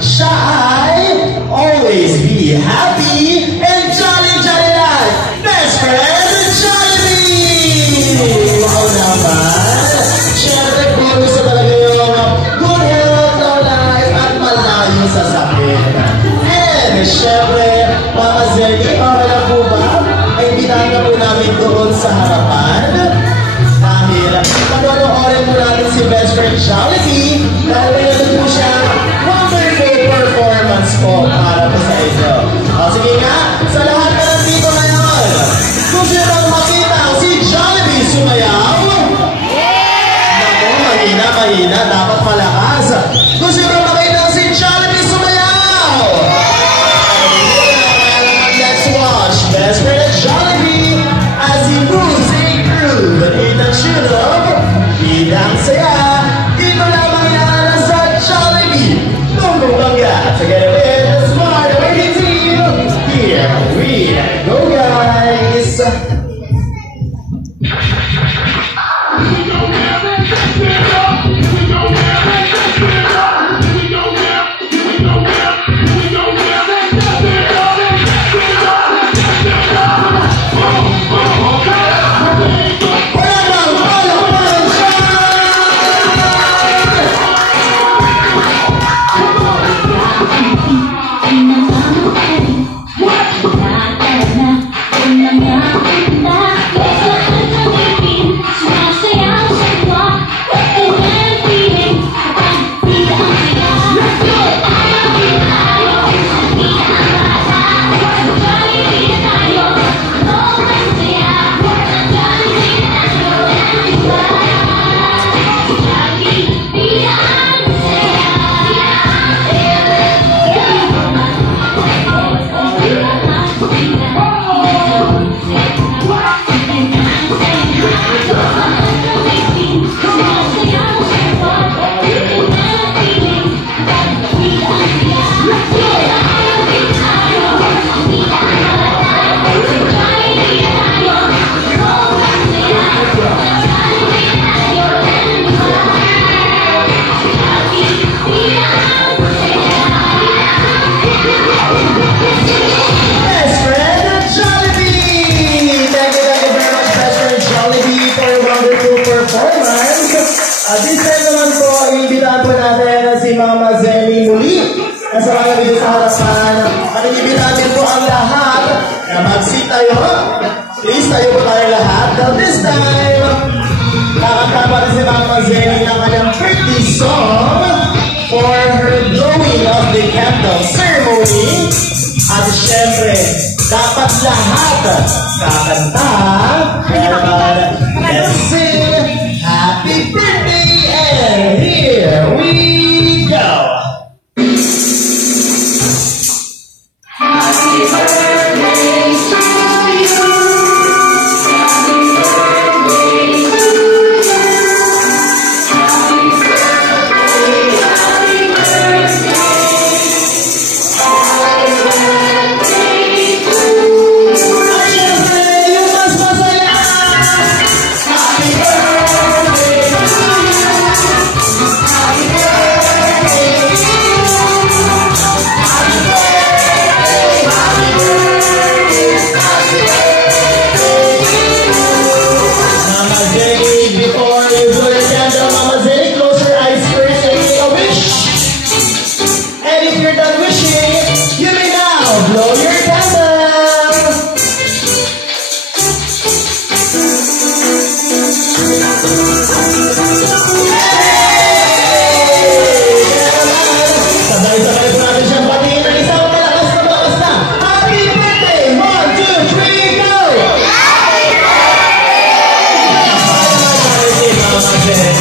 siya ay always be happy and jolly jolly like best friend Jollibee! Wow naman! Siyempre po gusto talaga yung good health of life at malayo sa sakit. And siyempre, Mama Zergy, okay na po ba? Ay bitahan na po namin doon sa harapan. Dahil panonoodin po natin si best friend Jollibee dahil mayroon po siya wonderful performance po para po sa inyo. O sige nga, sa lahat na nandito ngayon, gusto nyo bang makita si Jollibee sumayaw? Naku, mahina, dapat malakas. Gusto nyo bang makita si Jollibee sumayaw? Let's watch best friend Jollibee as he moves a groove in the tune of Bidang Saya. Dito lamang yan sa Jollibee. Lungo Bangga. Together with the Smart Away team. Here we go, guys. This time naman po, iimbitahan po natin si Mama Zenny muli na sa mga dito sa harapan. At iimbitahan din po ang lahat na mag-sit tayo. Please, tayo po tayo lahat. Now this time, kakanta pa rin si Mama Zenny ng kanyang birthday song for her blowing of the candle ceremony. At syempre, dapat lahat kakanta. Let's sing Happy Birthday! And here we go! Happy birthday to you! Happy birthday to you! Happy birthday, happy birthday! Happy birthday to you! Ay, syempre, yung mas masaya! Happy birthday to you! Happy birthday to you! Happy birthday, happy birthday, happy birthday to you! Mama Zenny, before you blow your candle, Mama Zenny, close your eyes first and make a wish. And if you're done wishing,